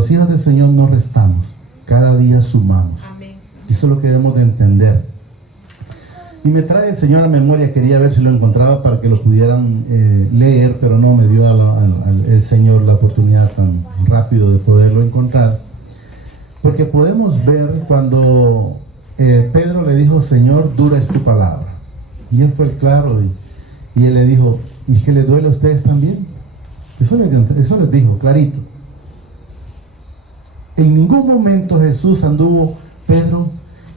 los hijos del Señor no restamos, cada día sumamos. Amén. Eso es lo que debemos de entender. Y me trae el Señor a memoria, quería ver si lo encontraba para que lo pudieran leer, pero no me dio el Señor la oportunidad tan rápido de poderlo encontrar. Porque podemos ver cuando Pedro le dijo, Señor, dura es tu palabra. Y él fue claro y él le dijo, ¿y que le duele a ustedes también? Eso les dijo, clarito. En ningún momento Jesús anduvo, Pedro,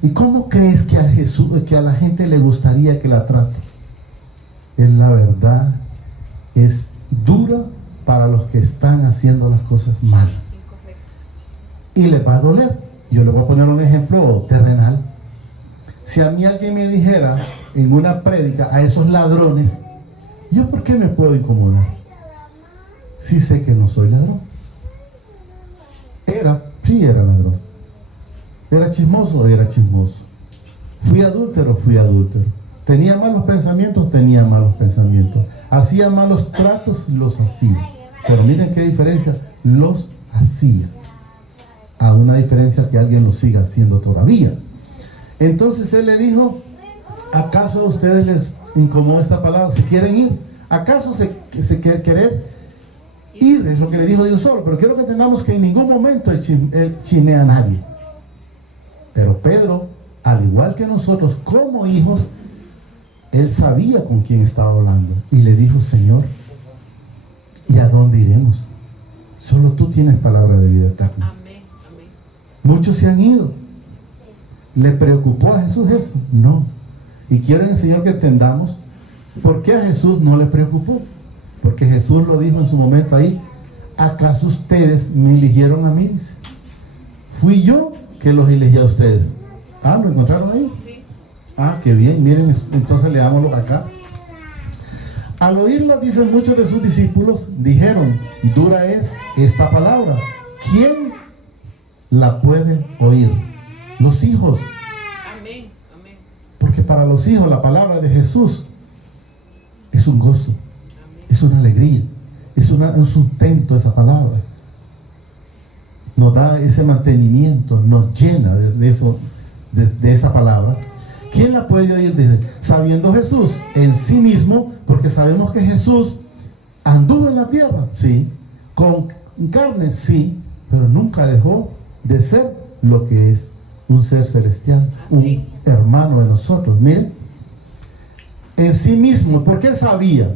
¿y cómo crees que a la gente le gustaría que la trate? En la verdad, es dura para los que están haciendo las cosas mal. Y les va a doler. Yo les voy a poner un ejemplo terrenal. Si a mí alguien me dijera en una prédica a esos ladrones, ¿yo por qué me puedo incomodar? Si sé que no soy ladrón. Sí era ladrón. ¿Era chismoso? Era chismoso. ¿Fui adúltero? Fui adúltero. ¿Tenía malos pensamientos? Tenía malos pensamientos. ¿Hacía malos tratos? Los hacía. Pero miren qué diferencia. Los hacía. A una diferencia que alguien lo siga haciendo todavía. Entonces él le dijo, ¿acaso a ustedes les incomoda esta palabra? ¿Se quieren ir? ¿Acaso se querer ir? Es lo que le dijo Dios solo. Pero quiero que entendamos que en ningún momento él chinea a nadie. Pero Pedro, al igual que nosotros como hijos, él sabía con quién estaba hablando. Y le dijo, Señor, ¿y a dónde iremos? Solo tú tienes palabra de vida eterna. Amén. Amén. Muchos se han ido. ¿Le preocupó a Jesús eso? No. Y quiero enseñar que entendamos por qué a Jesús no le preocupó. Porque Jesús lo dijo en su momento ahí, ¿acaso ustedes me eligieron a mí? Fui yo que los elegí a ustedes. Ah, ¿lo encontraron ahí? Ah, qué bien, miren, entonces leámoslo acá. Al oírla, dicen muchos de sus discípulos, dijeron, dura es esta palabra, ¿quién la puede oír? Los hijos. Amén. Amén. Porque para los hijos la palabra de Jesús es un gozo, es una alegría, es un sustento esa palabra. Nos da ese mantenimiento, nos llena de esa palabra. ¿Quién la puede oír? Sabiendo Jesús en sí mismo, porque sabemos que Jesús anduvo en la tierra, sí, con carne, sí, pero nunca dejó de ser lo que es un ser celestial, un hermano de nosotros. Miren, en sí mismo, porque él sabía,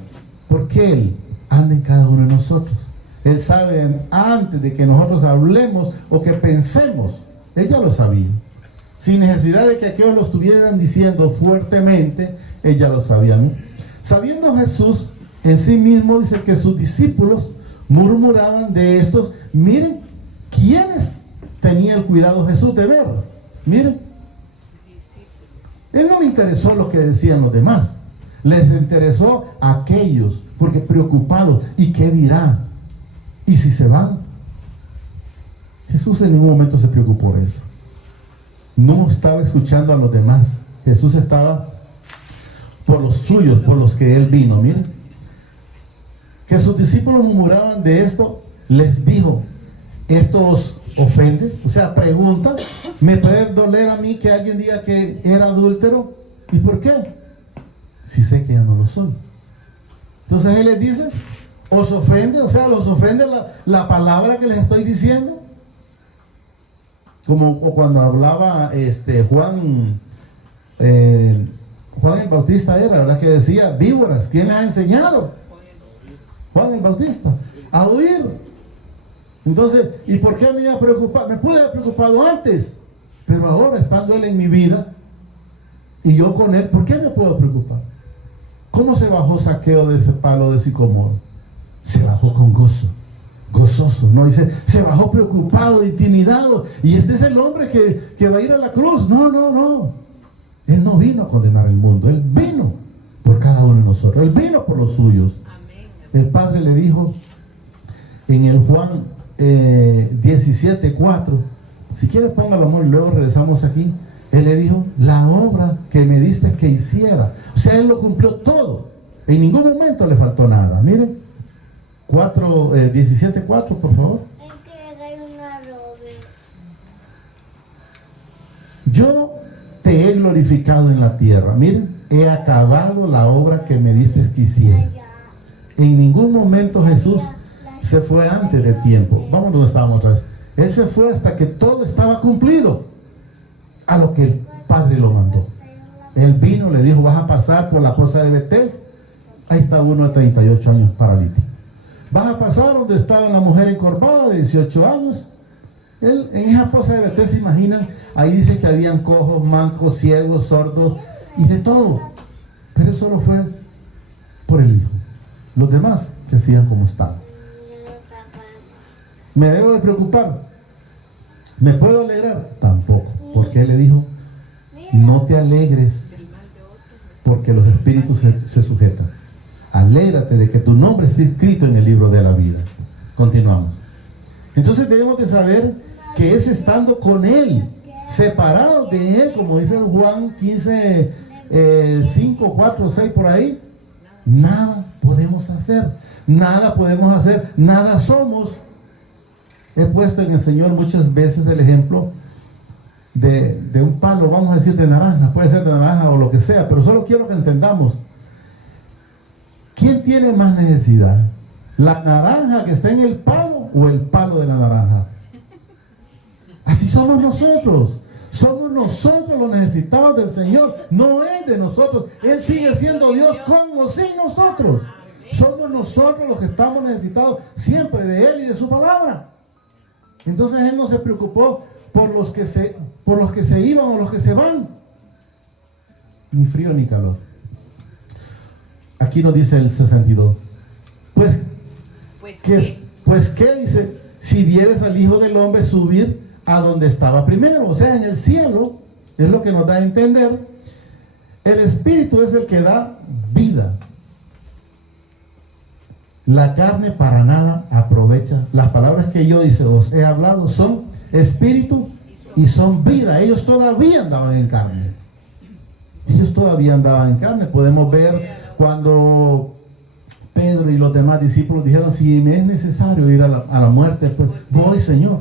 porque él anda en cada uno de nosotros. Él sabe antes de que nosotros hablemos o que pensemos. Él ya lo sabía. Sin necesidad de que aquellos lo estuvieran diciendo fuertemente, él ya lo sabía, ¿no? Sabiendo Jesús en sí mismo, dice que sus discípulos murmuraban de estos. Miren, ¿quiénes tenía el cuidado Jesús de ver? Miren, él no le interesó lo que decían los demás. Les interesó a aquellos, porque preocupados. ¿Y qué dirá? ¿Y si se van? Jesús en ningún momento se preocupó por eso. No estaba escuchando a los demás. Jesús estaba por los suyos, por los que él vino. Miren, que sus discípulos murmuraban de esto, les dijo, ¿esto os ofende? O sea, pregunta, ¿me puede doler a mí que alguien diga que era adúltero? ¿Y por qué? Si sé que ya no lo soy. Entonces él les dice, ¿os ofende? O sea, ¿los ofende la palabra que les estoy diciendo? Como cuando hablaba Juan el Bautista era, ¿verdad? Que decía, víboras, ¿quién les ha enseñado? Juan el Bautista, a huir. Entonces, ¿y por qué me iba a preocupar? Me pude haber preocupado antes, pero ahora estando él en mi vida y yo con él, ¿por qué me puedo preocupar? ¿Cómo se bajó Zaqueo de ese palo de sicómoro? Se bajó con gozo, gozoso, no dice, se bajó preocupado, intimidado, y este es el hombre que va a ir a la cruz. No, no, no. Él no vino a condenar el mundo, él vino por cada uno de nosotros, él vino por los suyos. Amén. El Padre le dijo en el Juan 17:4, si quieres póngalo amor y luego regresamos aquí. Él le dijo, la obra que me diste que hiciera. O sea, él lo cumplió todo. En ningún momento le faltó nada. Miren, 17:4, por favor. Es que hay una yo te he glorificado en la tierra. Miren, he acabado la obra que me diste que hiciera. En ningún momento Jesús se fue antes de tiempo. Vamos donde estábamos otra vez. Él se fue hasta que todo estaba cumplido, a lo que el Padre lo mandó. Él vino, le dijo, vas a pasar por la fosa de Betés. Ahí está uno de 38 años paralítico. Vas a pasar donde estaba la mujer encorvada de 18 años. Él, en esa fosa de Betés, se imaginan, ahí dice que habían cojos, mancos, ciegos, sordos y de todo. Pero eso solo fue por el Hijo. Los demás que sigan como están. ¿Me debo de preocupar? ¿Me puedo alegrar? Tampoco. Porque Él le dijo, no te alegres porque los espíritus se sujetan. Alégrate de que tu nombre esté escrito en el libro de la vida. Continuamos. Entonces debemos de saber que es estando con Él, separados de Él, como dice Juan 15, 5, 4, 6 por ahí, nada podemos hacer. Nada podemos hacer, nada somos. He puesto en el Señor muchas veces el ejemplo de un palo, vamos a decir de naranja, puede ser de naranja o lo que sea, pero solo quiero que entendamos. ¿Quién tiene más necesidad? ¿La naranja que está en el palo o el palo de la naranja? Así somos nosotros. Somos nosotros los necesitados del Señor. No es de nosotros. Él sigue siendo Dios con o sin nosotros. Somos nosotros los que estamos necesitados siempre de Él y de su palabra. Entonces Él no se preocupó por los que se iban o los que se van. Ni frío ni calor. Aquí nos dice el 62. Pues ¿qué dice? Si vieres al Hijo del Hombre subir a donde estaba primero, o sea, en el cielo, es lo que nos da a entender. El Espíritu es el que da vida. La carne para nada aprovecha. Las palabras que yo os he hablado son espíritu y son vida. Ellos todavía andaban en carne. Ellos todavía andaban en carne. Podemos ver cuando Pedro y los demás discípulos dijeron, si me es necesario ir a la muerte, pues voy, Señor.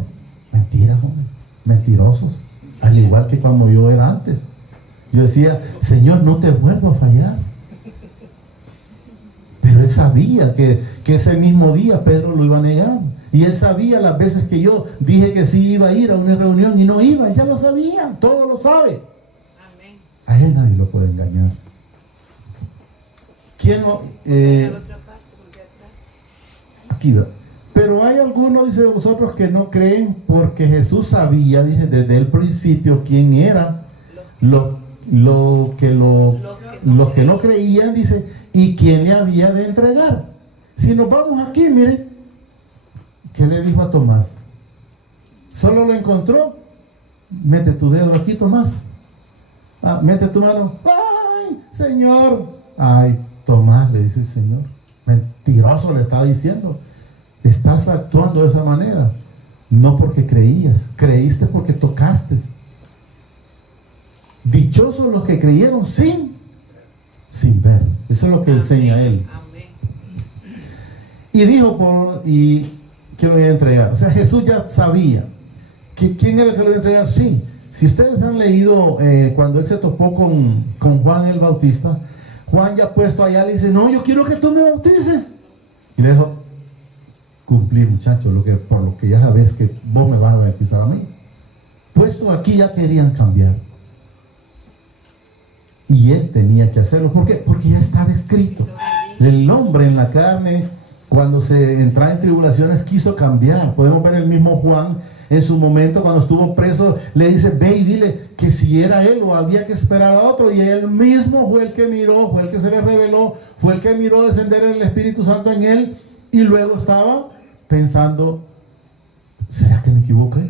Mentira, joven. Mentirosos. Al igual que cuando yo era antes. Yo decía, Señor, no te vuelvo a fallar. Pero él sabía que ese mismo día Pedro lo iba a negar. Y él sabía las veces que yo dije que sí iba a ir a una reunión y no iba. Ya lo sabía, todo lo sabe. Amén. A él nadie lo puede engañar. ¿Quién no? Aquí va. Pero hay algunos, dice, de vosotros que no creen porque Jesús sabía, dice, desde el principio quién era. Los que no creían, dice, y quién le había de entregar. Si nos vamos aquí, miren, ¿qué le dijo a Tomás? Solo lo encontró. Mete tu dedo aquí, Tomás. Mete tu mano. ¡Ay, Señor! Ay, Tomás, le dice el Señor. Mentiroso le está diciendo. Estás actuando de esa manera. No porque creías. Creíste porque tocaste. Dichosos los que creyeron sin ver. Eso es lo que enseña él. Y dijo, y que lo iba a entregar. O sea, Jesús ya sabía que quién era el que lo iba a entregar. Sí. Si ustedes han leído cuando él se topó con Juan el Bautista, Juan ya puesto allá le dice, no, yo quiero que tú me bautices. Y le dijo, cumplir, muchachos, por lo que ya sabes que vos me vas a bautizar a mí. Puesto aquí ya querían cambiar. Y él tenía que hacerlo. ¿Por qué? Porque ya estaba escrito. El hombre en la carne, cuando se entraba en tribulaciones, quiso cambiar. Podemos ver el mismo Juan en su momento cuando estuvo preso. Le dice, ve y dile que si era él o había que esperar a otro. Y él mismo fue el que miró, fue el que se le reveló, fue el que miró descender el Espíritu Santo en él. Y luego estaba pensando, ¿será que me equivoqué?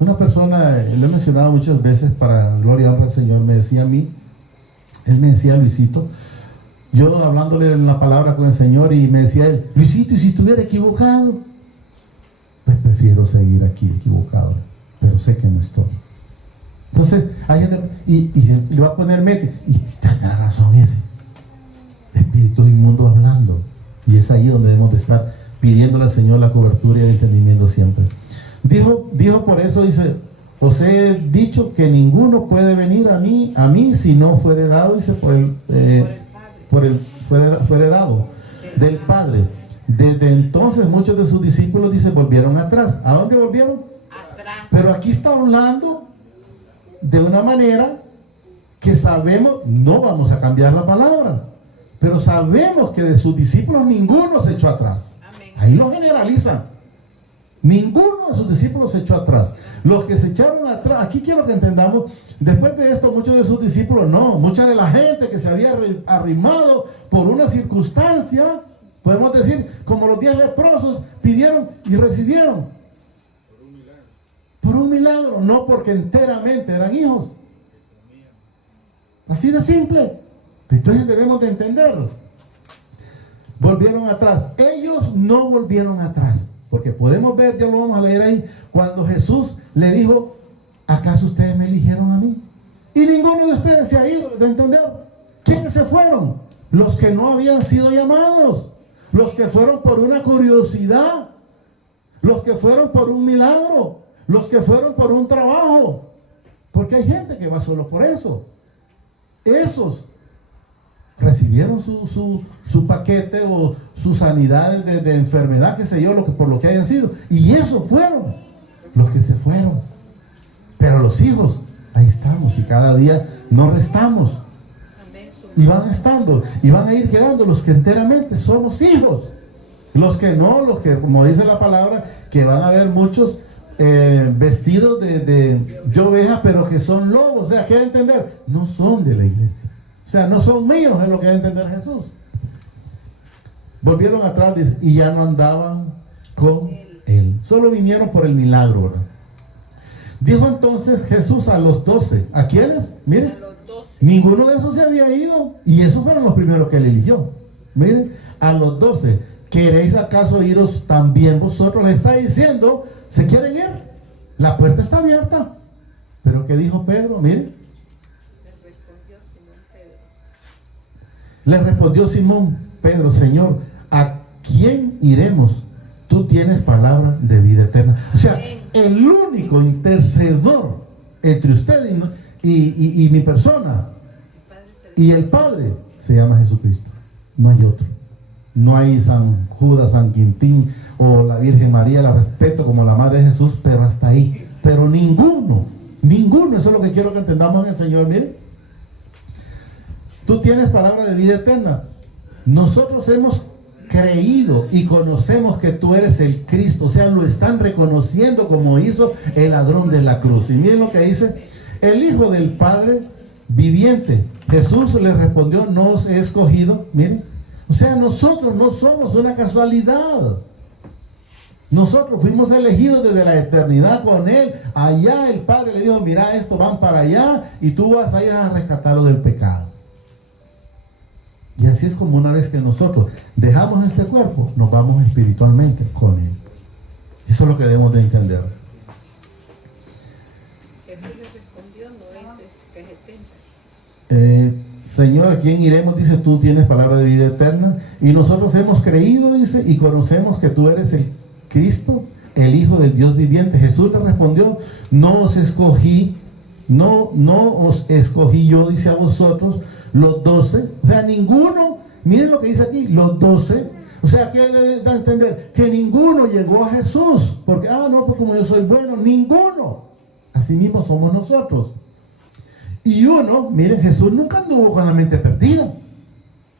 Una persona, lo he mencionado muchas veces para gloria y honra al Señor, me decía a mí, él me decía, Luisito, yo hablándole en la palabra con el Señor, y me decía él, Luisito, ¿y si estuviera equivocado? Pues prefiero seguir aquí equivocado, pero sé que no estoy. Entonces, hay gente, y le va a poner mente, y tendrá razón ese espíritu inmundo hablando, y es ahí donde debemos de estar pidiéndole al Señor la cobertura y el entendimiento siempre. Dijo por eso, dice, os he dicho que ninguno puede venir a mí si no fuere dado, dice, fuere dado del Padre. Desde entonces muchos de sus discípulos, dice, volvieron atrás. ¿A dónde volvieron? Atrás. Pero aquí está hablando de una manera que sabemos, no vamos a cambiar la palabra, pero sabemos que de sus discípulos ninguno se echó atrás. Amén. Ahí lo generalizan. Ninguno de sus discípulos se echó atrás. Los que se echaron atrás, aquí quiero que entendamos, después de esto muchos de sus discípulos no, mucha de la gente que se había arrimado por una circunstancia, podemos decir, como los 10 leprosos pidieron y recibieron. Por un milagro, no porque enteramente eran hijos. Así de simple. Entonces debemos de entenderlo. Volvieron atrás. Ellos no volvieron atrás. Porque podemos ver, ya lo vamos a leer ahí, cuando Jesús le dijo, ¿acaso ustedes me eligieron a mí? Y ninguno de ustedes se ha ido, de entender. ¿Quiénes se fueron? Los que no habían sido llamados. Los que fueron por una curiosidad. Los que fueron por un milagro. Los que fueron por un trabajo. Porque hay gente que va solo por eso. Esos recibieron su paquete o su sanidad de enfermedad, qué sé yo, por lo que hayan sido. Y esos fueron los que se fueron. Pero los hijos, ahí estamos y cada día no restamos. Y van estando, y van a ir quedando los que enteramente somos hijos. Los que no, los que, como dice la palabra, que van a haber muchos vestidos de oveja, pero que son lobos. O sea, que hay que entender, no son de la iglesia. O sea, no son míos, es lo que hay que entender Jesús. Volvieron atrás y ya no andaban con él. Solo vinieron por el milagro, ¿verdad? Dijo entonces Jesús a los 12. ¿A quiénes? Miren, ninguno de esos se había ido. Y esos fueron los primeros que él eligió. Miren, a los 12. ¿Queréis acaso iros también vosotros? Le está diciendo, ¿se quieren ir? La puerta está abierta. Pero ¿qué dijo Pedro? Miren. Le respondió Simón Pedro, Señor, ¿a quién iremos? Tú tienes palabra de vida eterna. O sea, el único intercedor entre usted y mi persona y el Padre se llama Jesucristo. No hay otro. No hay San Judas, San Quintín o la Virgen María, la respeto como la Madre de Jesús, pero hasta ahí. Pero ninguno, eso es lo que quiero que entendamos en el Señor. Miren, tú tienes palabra de vida eterna. Nosotros hemos creído y conocemos que tú eres el Cristo. O sea, lo están reconociendo como hizo el ladrón de la cruz. Y miren lo que dice, el Hijo del Padre viviente. Jesús le respondió, no os he escogido. Miren, o sea, nosotros no somos una casualidad. Nosotros fuimos elegidos desde la eternidad con Él. Allá el Padre le dijo, mira, esto van para allá y tú vas a ir a rescatarlo del pecado. Y así es como una vez que nosotros dejamos este cuerpo, nos vamos espiritualmente con Él. Eso es lo que debemos de entender. Jesús le respondió, no es que se Señor, ¿a quién iremos? Dice, tú tienes palabra de vida eterna. Y nosotros hemos creído, dice, y conocemos que tú eres el Cristo, el Hijo del Dios viviente. Jesús le respondió, no os escogí yo, dice, a vosotros, los 12, o sea, ninguno, miren lo que dice aquí, los 12, o sea, que le da a entender que ninguno llegó a Jesús, porque, no, pues como yo soy bueno, ninguno, así mismo somos nosotros. Y uno, miren, Jesús nunca anduvo con la mente perdida,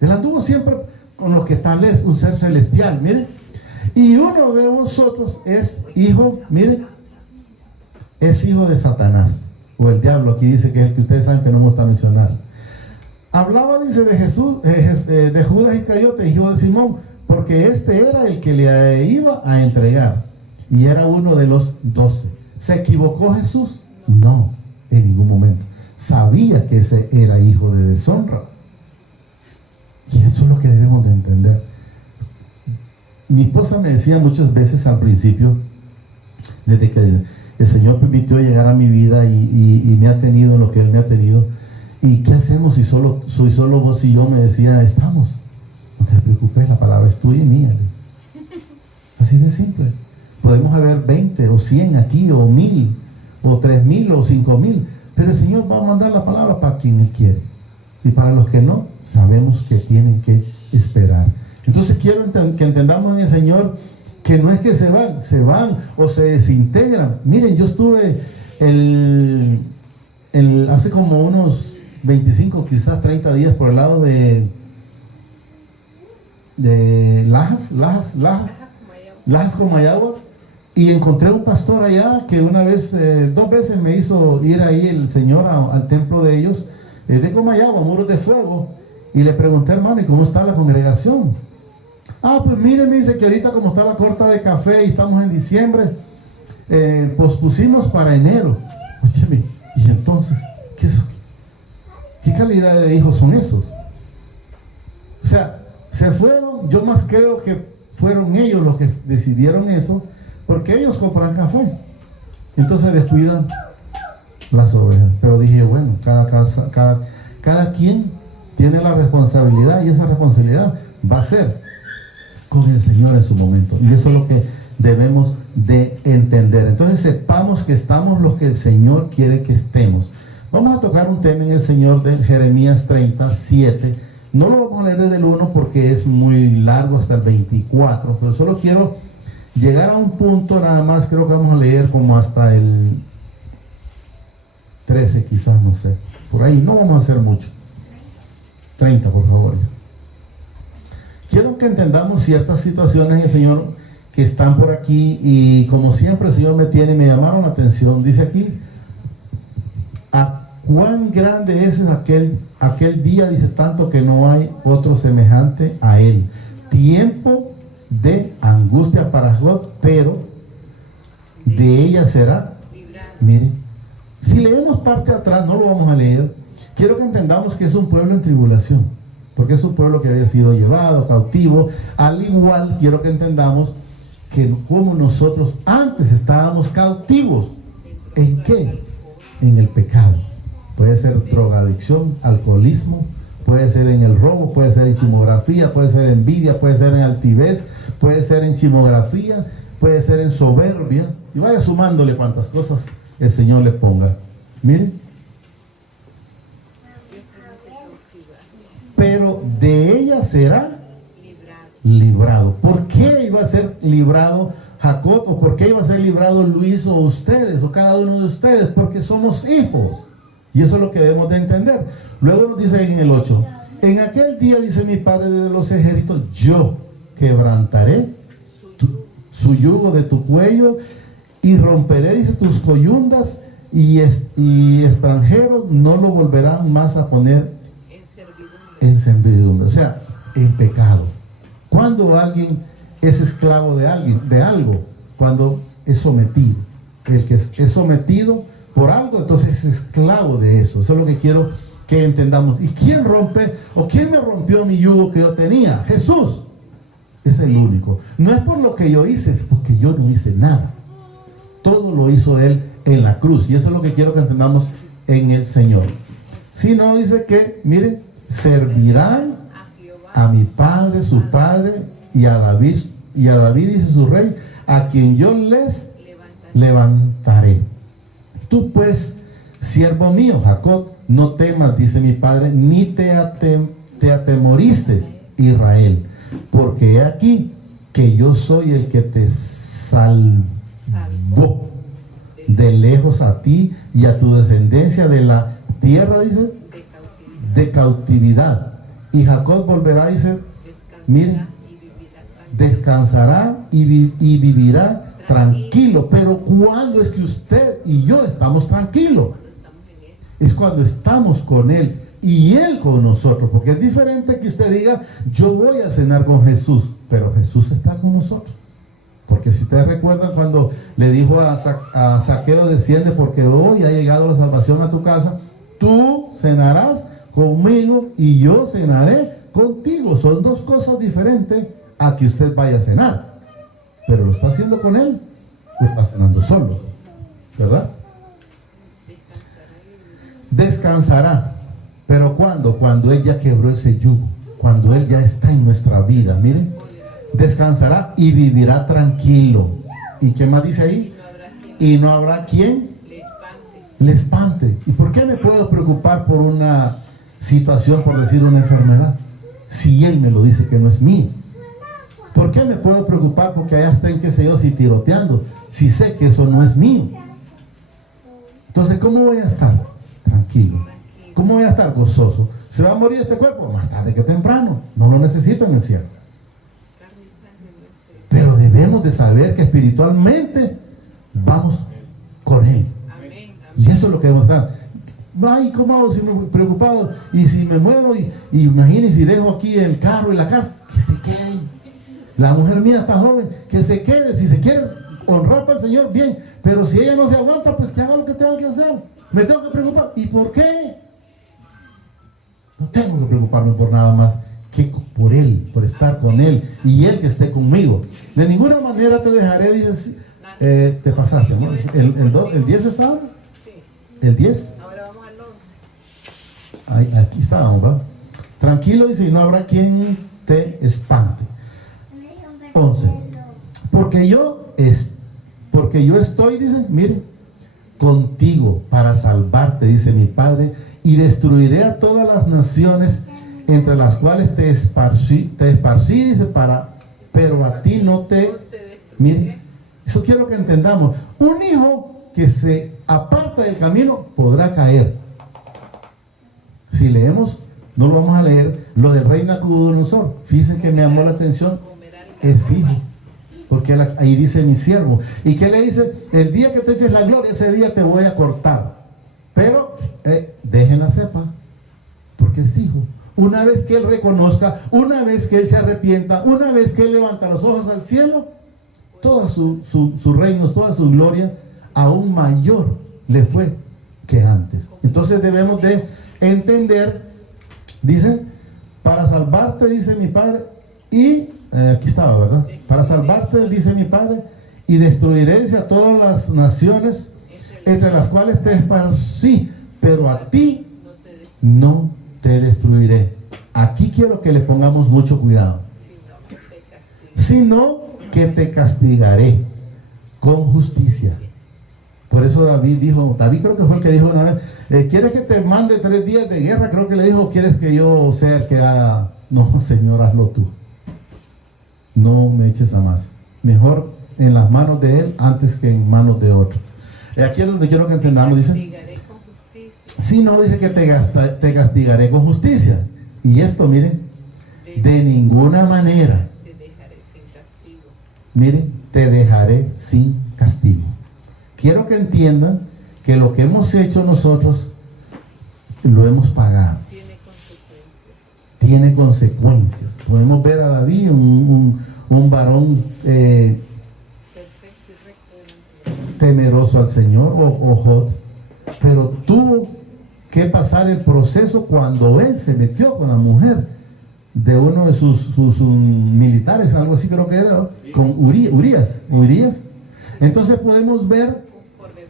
Él anduvo siempre con lo que tal es un ser celestial, miren, y uno de vosotros es hijo, miren, es hijo de Satanás, o el diablo, aquí dice que es el que ustedes saben que no me gusta mencionar. Hablaba, dice, de Jesús, de Judas Iscariote, hijo de Simón, porque este era el que le iba a entregar y era uno de los 12. ¿Se equivocó Jesús? No, en ningún momento. Sabía que ese era hijo de deshonra. Y eso es lo que debemos de entender. Mi esposa me decía muchas veces al principio, desde que el Señor permitió llegar a mi vida y me ha tenido en lo que Él me ha tenido, ¿y qué hacemos si soy solo vos y yo? Me decía, estamos. No te preocupes, la palabra es tuya y mía. Así de simple. Podemos haber 20 o 100 aquí o 1000 o 3,000 o 5,000, pero el Señor va a mandar la palabra para quien Él quiere. Y para los que no, sabemos que tienen que esperar. Entonces quiero que entendamos en el Señor que no es que se van o se desintegran. Miren, yo estuve hace como unos 25, quizás 30 días por el lado de Lajas, Comayagua, y encontré un pastor allá que una vez, 2 veces me hizo ir ahí el Señor al templo de ellos, de Comayagua, Muros de Fuego, y le pregunté, hermano, ¿y cómo está la congregación? Pues mire, me dice que ahorita como está la corta de café y estamos en diciembre, pospusimos para enero. Oye, y entonces, ¿qué calidad de hijos son esos? O sea, se fueron, yo más creo que fueron ellos los que decidieron eso, porque ellos compran café, entonces descuidan las ovejas. Pero dije, bueno, cada quien tiene la responsabilidad, y esa responsabilidad va a ser con el Señor en su momento, y eso es lo que debemos de entender. Entonces sepamos que estamos los que el Señor quiere que estemos. Vamos a tocar un tema en el Señor de Jeremías 37. No lo vamos a leer desde el 1 porque es muy largo hasta el 24, pero solo quiero llegar a un punto nada más. Creo que vamos a leer como hasta el 13 quizás, no sé, por ahí. No vamos a hacer mucho. 30, por favor. Quiero que entendamos ciertas situaciones del Señor que están por aquí, y como siempre el Señor me llamaron la atención. Dice aquí, cuán grande es aquel día, dice, tanto que no hay otro semejante a él. Tiempo de angustia para Job, pero de ella será. Miren, si leemos parte de atrás, no lo vamos a leer. Quiero que entendamos que es un pueblo en tribulación, porque es un pueblo que había sido llevado cautivo. Al igual, quiero que entendamos que como nosotros antes estábamos cautivos. ¿En qué? En el pecado. Puede ser drogadicción, alcoholismo, puede ser en el robo, puede ser en chismografía, puede ser en envidia, puede ser en altivez, puede ser en chismografía, puede ser en soberbia, y vaya sumándole cuantas cosas el Señor le ponga. Miren, pero de ella será librado. ¿Por qué iba a ser librado Jacob? ¿O por qué iba a ser librado Luis o ustedes o cada uno de ustedes? Porque somos hijos. Y eso es lo que debemos de entender. Luego nos dice en el 8, en aquel día, dice mi Padre de los ejércitos, yo quebrantaré su yugo de tu cuello y romperé, dice, tus coyundas, y extranjeros no lo volverán más a poner en servidumbre, o sea, en pecado. Cuando alguien es esclavo de algo, cuando es sometido. El que es sometido por algo, entonces es esclavo de eso. Eso es lo que quiero que entendamos. ¿Y quién rompe o quién me rompió mi yugo que yo tenía? Jesús. Es el único. No es por lo que yo hice, es porque yo no hice nada. Todo lo hizo Él en la cruz. Y eso es lo que quiero que entendamos en el Señor. Si no, dice que, miren, servirán a mi Padre, su Padre, y a David, dice su Rey, a quien yo les levantaré. Tú pues, siervo mío, Jacob, no temas, dice mi Padre, ni te atemorices, Israel, porque he aquí que yo soy el que te salvó de lejos a ti y a tu descendencia de la tierra, dice, de cautividad. Y Jacob volverá, dice, miren, descansará y vivirá tranquilo. Pero ¿cuándo es que usted y yo estamos tranquilos? Es cuando estamos con Él y Él con nosotros, porque es diferente que usted diga, yo voy a cenar con Jesús, pero Jesús está con nosotros. Porque si ustedes recuerdan cuando le dijo a Zaqueo, desciende porque hoy ha llegado la salvación a tu casa, tú cenarás conmigo y yo cenaré contigo. Son dos cosas diferentes a que usted vaya a cenar, pero lo está haciendo con Él o está cenando solo, ¿verdad? Descansará. ¿Pero cuándo? Cuando Él ya quebró ese yugo, cuando Él ya está en nuestra vida. Miren, descansará y vivirá tranquilo. ¿Y qué más dice ahí? Y no habrá quien le espante. ¿Y por qué me puedo preocupar por una situación, por decir una enfermedad, si Él me lo dice que no es mío? ¿Por qué me puedo preocupar porque allá estén, qué sé yo, si tiroteando, si sé que eso no es mío? Entonces, ¿cómo voy a estar tranquilo? ¿Cómo voy a estar gozoso? ¿Se va a morir este cuerpo? Más tarde que temprano. No lo necesito en el cielo. Pero debemos de saber que espiritualmente vamos con Él. Y eso es lo que debemos estar. Ay, ¿cómo hago si me preocupado? Y si me muero, y imagínense si dejo aquí el carro y la casa, que se quede. La mujer mía está joven, que se quede. Si se quiere honrar para el Señor, bien. Pero si ella no se aguanta, pues que haga lo que tenga que hacer. Me tengo que preocupar. ¿Y por qué? No tengo que preocuparme por nada más que por Él, por estar con Él y Él que esté conmigo. De ninguna manera te dejaré, dice, te pasaste, ¿no? ¿El 10 estaba? ¿El 10? Ahora vamos al 11. Aquí estábamos, ¿va? Tranquilo, dice, y no habrá quien te espante. 11. Porque yo estoy, dice, mire, contigo para salvarte, dice mi Padre, y destruiré a todas las naciones entre las cuales te esparcí, dice, pero a ti no te... Mire, eso quiero que entendamos. Un hijo que se aparta del camino podrá caer. Si leemos, no lo vamos a leer, lo del rey Nabucodonosor. Fíjense que me llamó la atención, es hijo. Porque ahí dice mi siervo. ¿Y qué le dice? El día que te eches la gloria, ese día te voy a cortar. Pero déjenla sepa, porque es hijo. Una vez que él reconozca, una vez que él se arrepienta, una vez que él levanta los ojos al cielo, todo su reino, toda su gloria, aún mayor le fue que antes. Entonces debemos de entender, dice, para salvarte, dice mi Padre, y aquí estaba, ¿verdad? Para salvarte, dice mi Padre, y destruiré a todas las naciones entre las cuales te esparcí, pero a ti no te destruiré. Aquí quiero que le pongamos mucho cuidado. Sino que te castigaré con justicia. Por eso David creo que fue el que dijo una vez, ¿quieres que te mande 3 días de guerra? Creo que le dijo, ¿quieres que yo sea el que haga? No, Señor, hazlo tú. No me eches a más. Mejor en las manos de Él antes que en manos de otro. Aquí es donde quiero que entendamos, dice. Si no, dice que te castigaré con justicia. Y esto, miren, de ninguna manera, miren, te dejaré sin castigo. Quiero que entiendan que lo que hemos hecho nosotros lo hemos pagado. Tiene consecuencias. Podemos ver a David, un varón temeroso al Señor, o pero tuvo que pasar el proceso cuando él se metió con la mujer de uno de sus militares, algo así creo que era, con Urias. Entonces podemos ver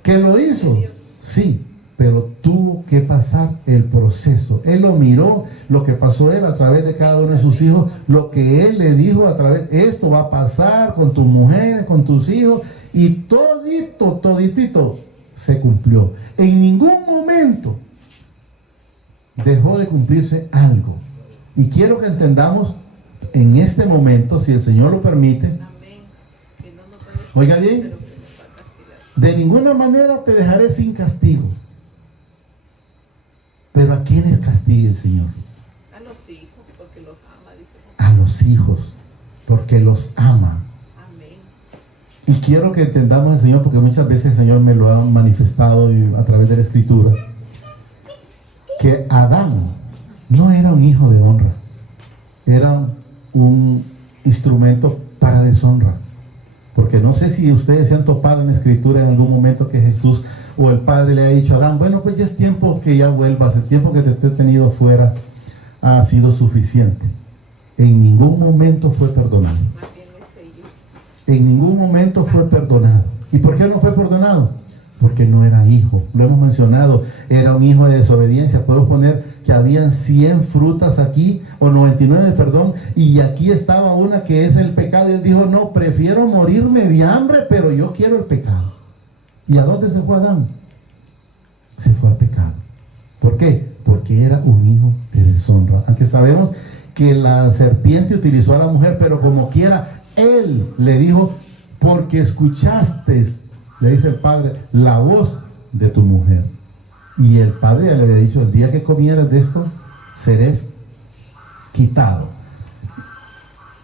que lo hizo, sí, pero tuvo que pasar el proceso. Él lo miró, lo que pasó él a través de cada uno de sus hijos, lo que él le dijo a través, esto va a pasar con tus mujeres, con tus hijos, y toditito se cumplió. En ningún momento dejó de cumplirse algo. Y quiero que entendamos en este momento, si el Señor lo permite, oiga bien, de ninguna manera te dejaré sin castigo. Pero ¿a quiénes castiga el Señor? A los hijos, porque los ama. A los hijos, porque los ama. Amén. Y quiero que entendamos al Señor, porque muchas veces el Señor me lo ha manifestado a través de la Escritura, que Adán no era un hijo de honra, era un instrumento para deshonra. Porque no sé si ustedes se han topado en la Escritura en algún momento que Jesús o el Padre le ha dicho a Adán, bueno, pues ya es tiempo que ya vuelvas, el tiempo que te he tenido fuera ha sido suficiente. En ningún momento fue perdonado. En ningún momento fue perdonado. ¿Y por qué no fue perdonado? Porque no era hijo. Lo hemos mencionado, era un hijo de desobediencia. Podemos poner que habían 100 frutas aquí, o 99, perdón, y aquí estaba una que es el pecado. Y él dijo, no, prefiero morirme de hambre, pero yo quiero el pecado. ¿Y a dónde se fue Adán? se fue al pecado. ¿Por qué? Porque era un hijo de deshonra. Aunque sabemos que la serpiente utilizó a la mujer, pero como quiera, él le dijo, porque escuchaste, le dice el padre, la voz de tu mujer. Y el padre ya le había dicho, el día que comieras de esto, serás quitado.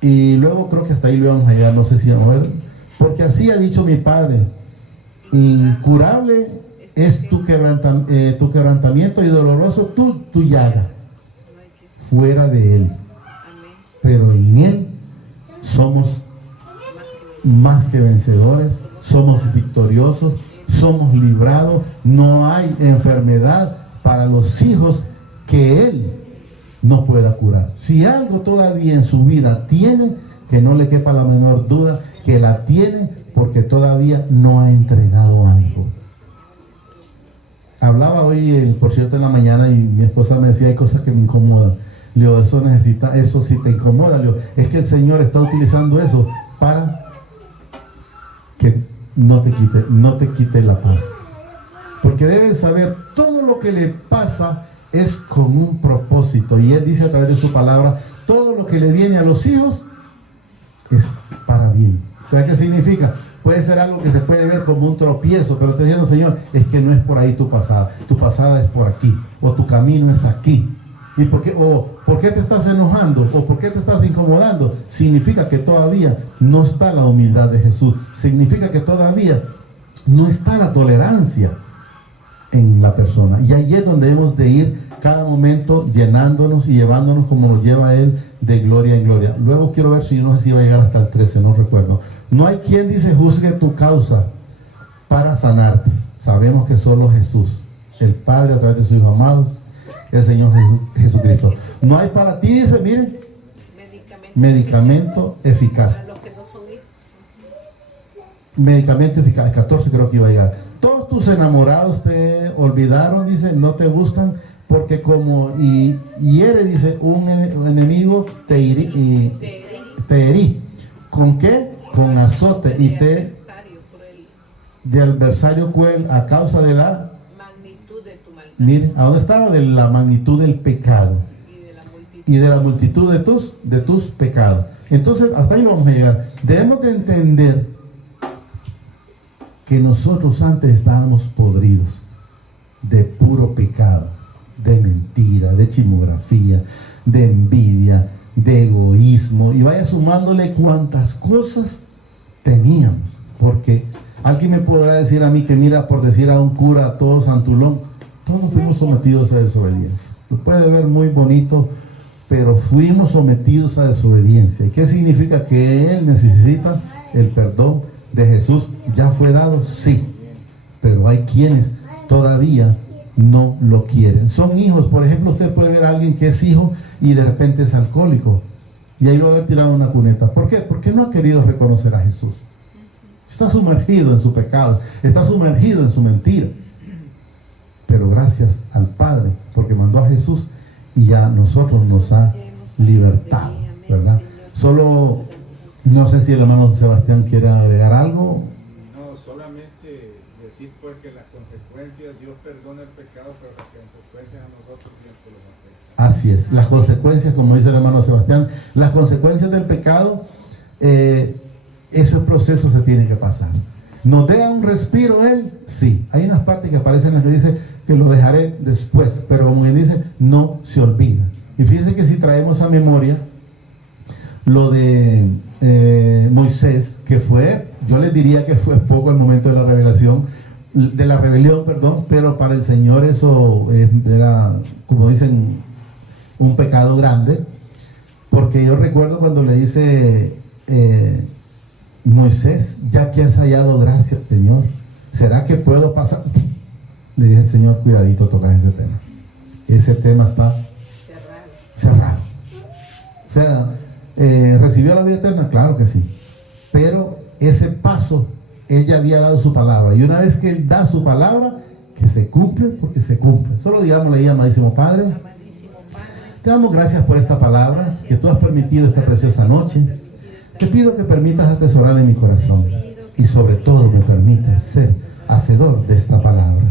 Y luego creo que hasta ahí lo vamos a llegar, no sé si vamos a ver, porque así ha dicho mi padre, incurable es tu quebrantamiento y doloroso tu llaga, fuera de él. Pero en él somos más que vencedores, somos victoriosos, somos librados, no hay enfermedad para los hijos que él no pueda curar. Si algo todavía en su vida tiene, que no le quepa la menor duda, que la tiene porque todavía no ha entregado algo. Hablaba hoy, por cierto, en la mañana, y mi esposa me decía, hay cosas que me incomodan. Le digo, eso sí te incomoda. Le digo, es que el Señor está utilizando eso para que no te quite la paz. Porque debes saber, todo lo que le pasa es con un propósito. Y Él dice a través de su palabra, todo lo que le viene a los hijos es para bien. ¿Sabes qué significa? Puede ser algo que se puede ver como un tropiezo, pero te diciendo, Señor, es que no es por ahí tu pasada es por aquí, o tu camino es aquí. ¿Y por qué te estás enojando? ¿O por qué te estás incomodando? Significa que todavía no está la humildad de Jesús. Significa que todavía no está la tolerancia en la persona. Y ahí es donde debemos de ir cada momento llenándonos y llevándonos como nos lleva Él de gloria en gloria. Luego quiero ver si no sé si va a llegar hasta el 13, no recuerdo. No hay quien, dice, juzgue tu causa para sanarte. Sabemos que solo Jesús, el Padre a través de su Hijo amado, el Señor Jesucristo. No hay para ti, dice, miren, medicamento eficaz. Medicamento eficaz. 14 creo que iba a llegar. Todos tus enamorados te olvidaron, dice, no te buscan, porque como hiere, dice, un enemigo te herí. ¿Con qué? Con azote y de adversario cruel a causa de la magnitud de tu maldad. Mire, ¿a dónde estaba? De la magnitud del pecado y de la multitud de tus pecados. Entonces, hasta ahí vamos a llegar. Debemos de entender que nosotros antes estábamos podridos de puro pecado, de mentira, de chismografía, de envidia, de egoísmo, y vaya sumándole cuantas cosas teníamos. Porque alguien me podrá decir a mí que, mira, por decir a un cura, a todo Santulón, todos fuimos sometidos a desobediencia. Lo puede ver muy bonito, pero fuimos sometidos a desobediencia. ¿Y qué significa? Que él necesita el perdón de Jesús. ¿Ya fue dado? Sí, pero hay quienes todavía no lo quieren. Son hijos. Por ejemplo, usted puede ver a alguien que es hijo y de repente es alcohólico, y ahí lo ha tirado en una cuneta. ¿Por qué? Porque no ha querido reconocer a Jesús. Está sumergido en su pecado, está sumergido en su mentira. Pero gracias al Padre, porque mandó a Jesús y ya nosotros nos ha libertado, ¿verdad? Solo, no sé si el hermano Sebastián quiere agregar algo. No, solamente decir pues que las consecuencias, Dios perdona el pecado, pero las consecuencias a nosotros siempre los afectan. Así es, las consecuencias, como dice el hermano Sebastián, las consecuencias del pecado, ese proceso se tiene que pasar. ¿Nos deja un respiro Él? Sí. Hay unas partes que aparecen en las que dice que lo dejaré después, pero como él dice, no se olvida. Y fíjense que si traemos a memoria lo de Moisés, que fue, yo les diría que fue poco el momento de la rebelión, pero para el Señor eso era, como dicen, un pecado grande, porque yo recuerdo cuando le dice Moisés, ya que has hallado gracia, Señor, ¿será que puedo pasar? Le dije al Señor, cuidadito, tocas ese tema. Ese tema está cerrado. O sea, ¿recibió la vida eterna? Claro que sí. Pero ese paso, Él ya había dado su palabra. Y una vez que Él da su palabra, que se cumple, porque se cumple. Solo digámosle ahí, amadísimo Padre, te damos gracias por esta palabra que tú has permitido esta preciosa noche. Te pido que permitas atesorarla en mi corazón. Y sobre todo me permitas ser hacedor de esta palabra.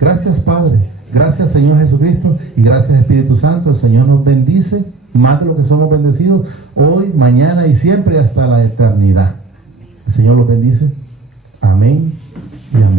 Gracias, Padre. Gracias, Señor Jesucristo. Y gracias, Espíritu Santo. El Señor nos bendice más de lo que somos bendecidos hoy, mañana y siempre hasta la eternidad. El Señor los bendice. Amén y amén.